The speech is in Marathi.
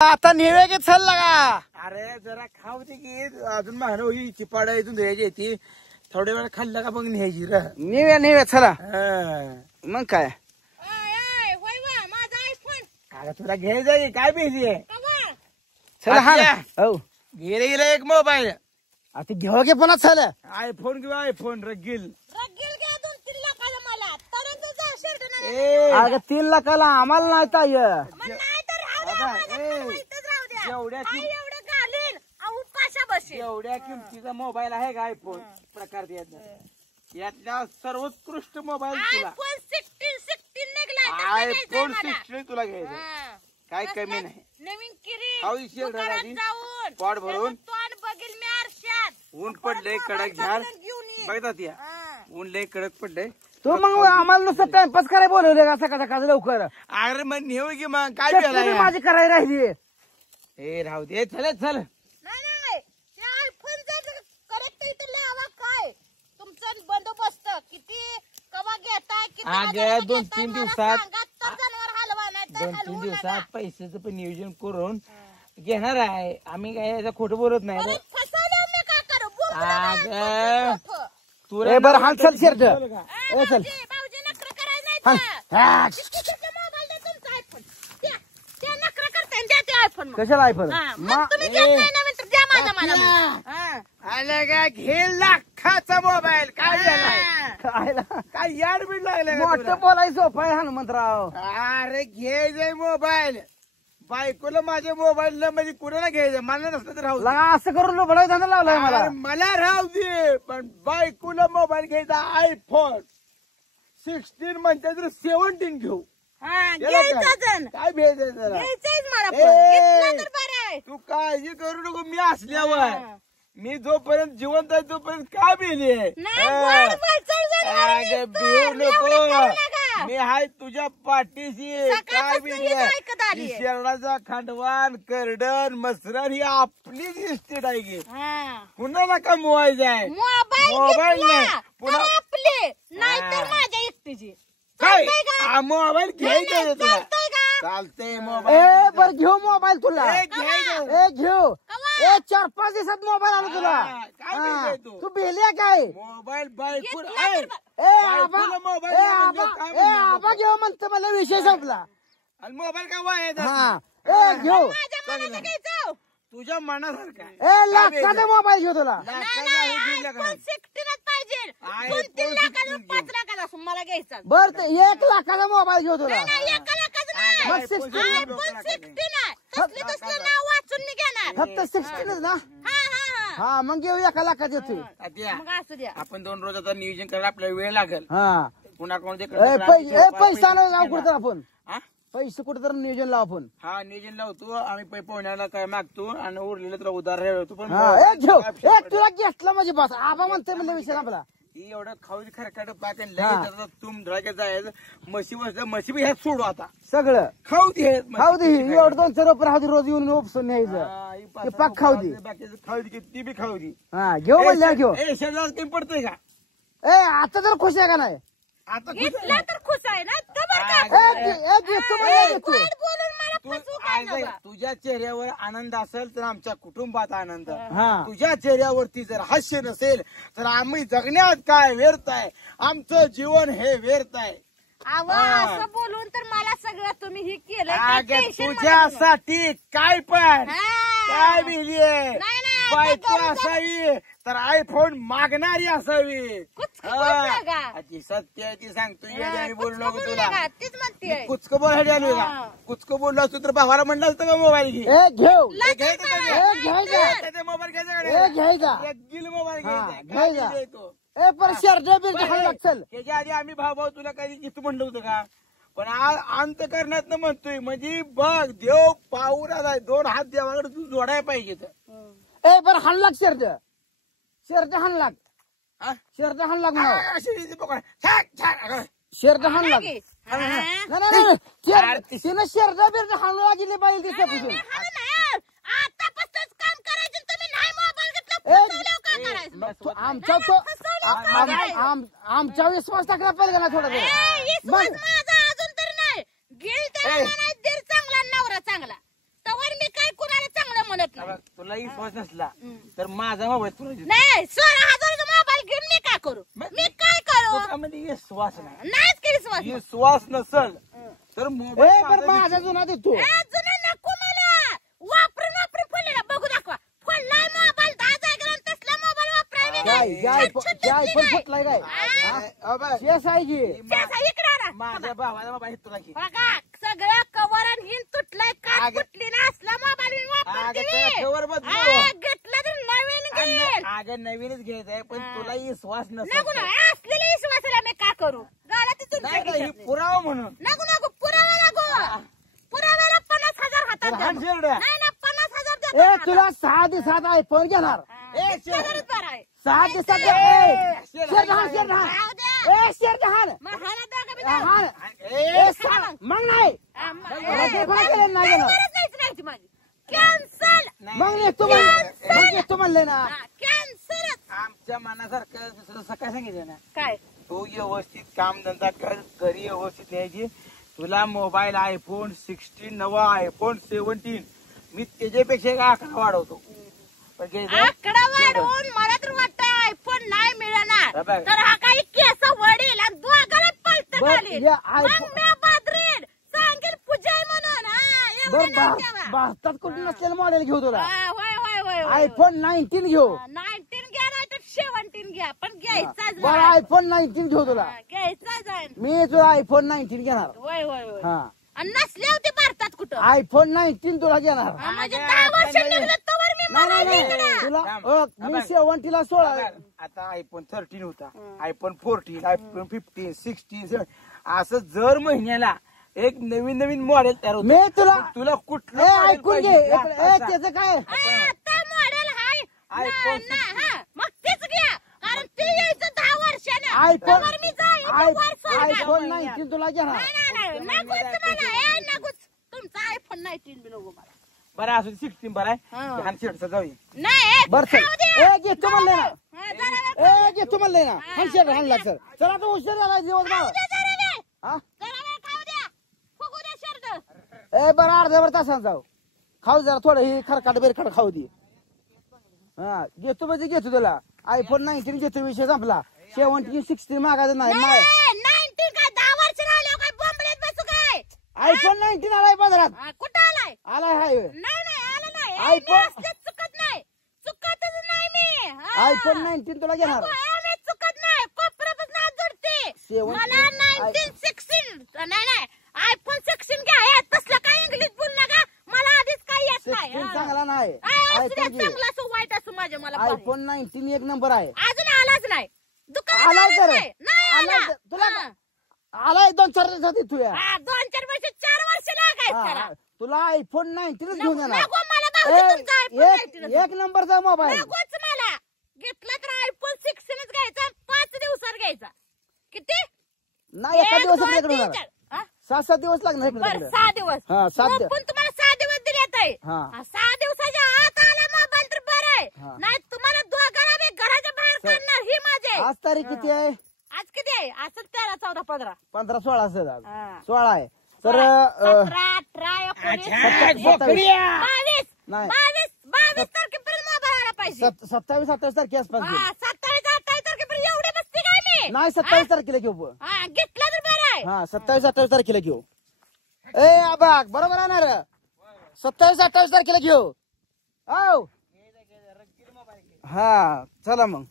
आता नेवे की चल लगा. अरे जरा खाऊ दे की अजून महान होई चिपाड इथून द्यायची ती थोड्या वेळ खाल्ला का मग न्यायची र. नेवे चला मग काय. अरे तुला घ्यायचं काय पाहिजे चला हा हो घे रे एक मोबाईल. आता घेऊ घे पुन्हा चल. आयफोन किंवा आयफोन रगील. अगं 3 लाखाला आम्हाला नाही ताय. एवढ्या किमतीचा मोबाईल आहे का आयफोन प्रकार यातल्या सर्वोत्कृष्ट मोबाईल तुला आयफोन 16 तुला घ्यायचं काय कमी नाही. पॉट भरून ऊन पडलंय कडक झाड बघतात या ऊन लय कडक पडलंय. तो मग आम्हाला नुसतं टाइमपास करायला बोलवले का सकाळ लवकर. अरे मग नेऊ की मग काय माझी करायला राहिली. हे राहू दे चल चल. बंदोबस्त किती कवा घेताय अगं 2-3 दिवसात 2-3 दिवसात पैशाचं पण नियोजन करून घेणार आहे आम्ही. काय याचं खोटं बोलत नाही. अगं तुला बरं हाल चल शर्ट चल कशाला आयफोन आलं का घे लाखाचा मोबाईल काय झाला काय याड बीड लागलं मोठं बोलायचं सोपं हनुमंतराव. अरे घ्यायचंय मोबाईल बायकोला माझ्या मोबाईल म्हणजे कुणाला घ्यायचं मला नसलं तर राहू असं करून लोबडा धंदा लावलाय मला. मला राहू दे पण बायकोला मोबाईल घ्यायचा आयफोन 16 म्हणते तर 17 घेऊ. काय भेटायचं तू काळजी करू नको. मी असल्यावर मी जोपर्यंत जिवंत आहे तोपर्यंत का बिली भिऊ नको. मी हाय तुझ्या पाठीशी. काय बिली शेरडाचा खांडवान करडण मसरण ही आपलीच इस्टेट आहे की कुणाला कमवायचं आहे. मोबाईल नाही पुन्हा माझ्या एकटीची काय मोबाईल घ्यायचा तुला चालतंय मोबाईल. बरं घेऊ मोबाईल तुला घेऊ 4-5 दिवसात मोबाईल आला तुला. तू बेल्या काय मोबाईल बायको आबा घेऊ म्हणतो मला विषय संपला. आणि मोबाईल काय वाया घेऊ तुझ्या मनासारखा लाखाचा मोबाईल घेऊ तुला. मला घ्यायचा बर 1 लाखाचा मोबाईल घेऊ तुला. फक्त 16च ना. हा मग घेऊ 1 लाखात येतोय. आपण 2 रोजाचा नियोजन करायला आपल्याला वेळ लागेल. हा पुन्हा कोण पैसा लाव कुठं आपण पैसे कुठं तर नियोजन लाव आपण. हा नियोजन लावतो आम्ही पोहण्याला काय मागतो आणि उरलेलं तर उधार ठेवतो. पण घेऊ तुला घेतला म्हणजे बस आबा म्हणतोय म्हणजे विषय आपला. ही एवढं खाऊची खरकाट पाक तुम धडाक्यात जायचं म्हशी ह्यात सोडू आता सगळं खाऊ दे एवढं 200 रुपये राहू दे रोज येऊन उपसून न्यायचं पाक खाऊ दे. बाकीचं खाऊ दे ती बी खाऊ दे. घेऊ म्हणल्या घेऊ. शेजारात काही पडतंय का आता तर खुश आहे का नाही. आता तर खुश आहे ना. तुझ्या चेहऱ्यावर आनंद असेल तर आमच्या कुटुंबात आनंद. तुझ्या चेहऱ्यावरती जर हास्य नसेल तर आम्ही जगण्यात काय व्यर्थ आहे. आमचं जीवन हे व्यर्थ आहे. असं बोलून तर मला सगळं तुम्ही हे केलं. तुझ्यासाठी काय पण काय बिलिये बायको असावी तर आयफोन मागणारी असावी. सत्य आहे ती सांगतो बोलू नको तुला. कुचक बोलायला आलोय का कुचक बोललो असतो तर भावाला म्हणलं असतं का मोबाईल घे मोबाईल घ्यायचा गिल मोबाईल घ्यायचा. त्याच्या आधी आम्ही भाऊ तुला काही जिथं म्हणलं होतं का पण आज अंत करण्यात म्हणतोय म्हणजे बघ देव पाऊर आलाय 2 हात देवाकडे तू जोडायला पाहिजे. बरं हाणलाग शर्ट हाणलाग शर्ट हाणलाग शर्ट हाणलाग तिनं शर्ट बिर्ट हाणू लागले पाहिजे दिवसापासून. आमचा विश्वास टाकला पाहिजे ना थोडा अजून तरी नाही. चांगला नवरा चांगला तवर मी म्हणत नाही. तुला विश्वास नसला तर माझा मोबाईल तुला देतो. नाही 16,000चा मोबाईल घेऊन मी काय करू? मी काय करू? तुझ्यामध्ये विश्वास नाही. नाहीच की विश्वास. विश्वास नसल तर ए मोबाईल बरं माझा जुना देतो. जुना नको मला. वापरून फोडलेला बघू दाखवा. फोडलाय मोबाईल 10 ग्राम तसला मोबाईल वापरायला काय पण फुटलाय काय शेस आहे की इकडे आणा. माझ्या भावाला मोबाईल तुला की बघा सगळं कवर आणि हिन तुटलंय काय फुटली ना असला मोबाईल मी वापरते. कवर बदलू. घेतलं तर नवीन घेईल. अगं नवीनच घ्यायचंय पण तुला विश्वास नको नसेल ना असलेल्या विश्वासाला मी काय करू? गाला तिथून नाही का, ही पुरावा म्हणून नको पुरावा लागू. पुराव्याला 50,000 हातात द्या. लहान शेरड. नाही ना 50,000 ए द्या. तुला 6 दिवसात आयफोन घेणार. 6 दिवसात शेरहान राहू द्या. ए शेरहान मग हाना द्या का बिना? मग नाही गरज नाही ती माझी. कॅन्सल. मग निघतो म्हणले ना. कॅन्सलच. आमच्या मनासारखं दुसरं सकाळ सांगितलं ना. काय तू व्यवस्थित काम धंदा कर, घरी व्यवस्थित न्यायची. तुला मोबाईल iPhone 16 नवा iPhone 17 मी त्याच्यापेक्षा एक आकडा वाढवतो. पण घ्यायचं? आकडा वाढवून मला तर वाटतं आयफोन नाही मिळणार. हा बघ. तर हा काही केस वडील आणि दोघाला पलत बरं, घालील. या मग iPhone- मी बादरीन सांगेल पूजा आहे म्हणून. हा, एवढं बरं नाही ठेवा. भारतात कुठून नसलेलं मॉडेल घेऊ तुला. हा, होय. आयफोन 19 घेऊ. 19 घ्या नाही तर 17 घ्या पण घ्यायचाच बरं आयफोन 19 घेऊ तुला. घ्यायचाच आहे. मी तुला आयफोन 19 घेणार. होय हा आणि नसले होते भारतात कुठं. आयफोन 19 तुला घेणार. हा, म्हणजे 10 वर्ष निघलं तोवर मी नाही म्हणायला नाही इकडं. तुला थांब. मी 70 16 आता iPhone 13 होता, iPhone 14, iPhone 15, 16, 17 असं जर महिन्याला एक नवीन मॉडेल तयार होतं. मी तुला तुला कुठलं ए model ऐकून घे पाहिजे? त्याचं काय आता मॉडेल हाय iPhone हा मग तेच घ्या कारण ते यायचं 10 वर्षानं. आयफोन तोवर मी जाईन वर स्वर्गात. आयफोन 19 तुला घेणार. नाही नकोच मला. ए नकोच. तुमचा आयफोन 19 बी नको मला. बरं असू 16 बरं आहे. हा. लहान शेडचं जाऊया. नाही बरं चल खाऊ द्या. ए घेतो म्हणले ना. हा, जरा वेळ घेतो म्हणले ना. हाणला सर चला आता उशीर झाला दिवस खाऊ द्या, जरा वेळ. हा जरा वेळ खाऊ द्या. फुगू द्या शर्ट. ए बरं अर्ध्यावर तासात जाऊ खाऊ जरा थोडं ही खरकाट बेरकाट खाऊ दे. हा घेतो म्हणजे घेतो तुला आयफोन 19 घेतो विषय संपला. 17 16 मागायचं नाही. 19 काय 10 वर्ष राहिले काय बोंबलेत बसू काय? आयफोन 19 आलाय बाजारात. हा, कुठं आलाय? आलाय हाय नाही आलं नाही. iPhone- मी असलेच चुकत नाही. चुकतच नाही मी. हा. आयफोन 19 तुला घेणार. नको, मी चुकत नाही. कोपऱ्यातच नाच जोडते. 17 मला 19 16 नाही आयफोन 16 घ्या. हे तसलं काय इंग्लिश बोल नका. मला आधीच काय येत नाही. 16 हा. चांगला नाही. असू द्या, आयफोन घे. चांगला असो वाईट असो माझ्या मला बरं. आयफोन 19 एक नंबर आहे. अजून आलाच नाही दुकानात आलाय आलाच तर. नाही. नाही आलाय आला. तर. तुला हा. आलाय 2-4 दिवसात तू या. हा, 2-4 वर्ष 4 वर्ष लागायचं त्याला. हा, तुला आयफोन 19 घेऊन येणार. नको मला भाऊजी तुमचा iPhone 19 एक नंबरचा मोबाईल. नकोच मला. घेतला तर आयफोन 16 घ्यायचा 5 दिवसात घ्यायचा. किती? नाही एका 1, दिवसात 2, इकडे 3, येणार. 4. हा? 6-7 दिवस लागणार बरं इकडे. 6 दिवस. हा, 7 दिवस. पण तुम्हाला 6 दिवस दिलेत आहे. हा. 6 दिवसाच्या आत आला मोबाईल तर बरं आहे. हा. नाही तुम्हाला दोघांना मी घराच्या बाहेर काढणार ही माझे. आज तारीख किती आहे? आज किती आहे? आज 13 14 15 15 16 असेल आज. हा. 16 आहे तर 17 18 19 अच्छा, बोकड्या. 22 नाही. 22 तारखेपर्यंत मोबाईल आला पाहिजे. 27-28 तारखे आसपास घेऊ. हा, 27-28 तारखेपर्यंत एवढे बसते काय मी? नाही 27 तारखेला घेऊ. हा, घेतला तर बरं आहे. हा 27-28 तारखेला घेऊ. ए आबाग बरोबर आहे ना रे. 27-28 तारखेला घेऊ. औ हा चला मग.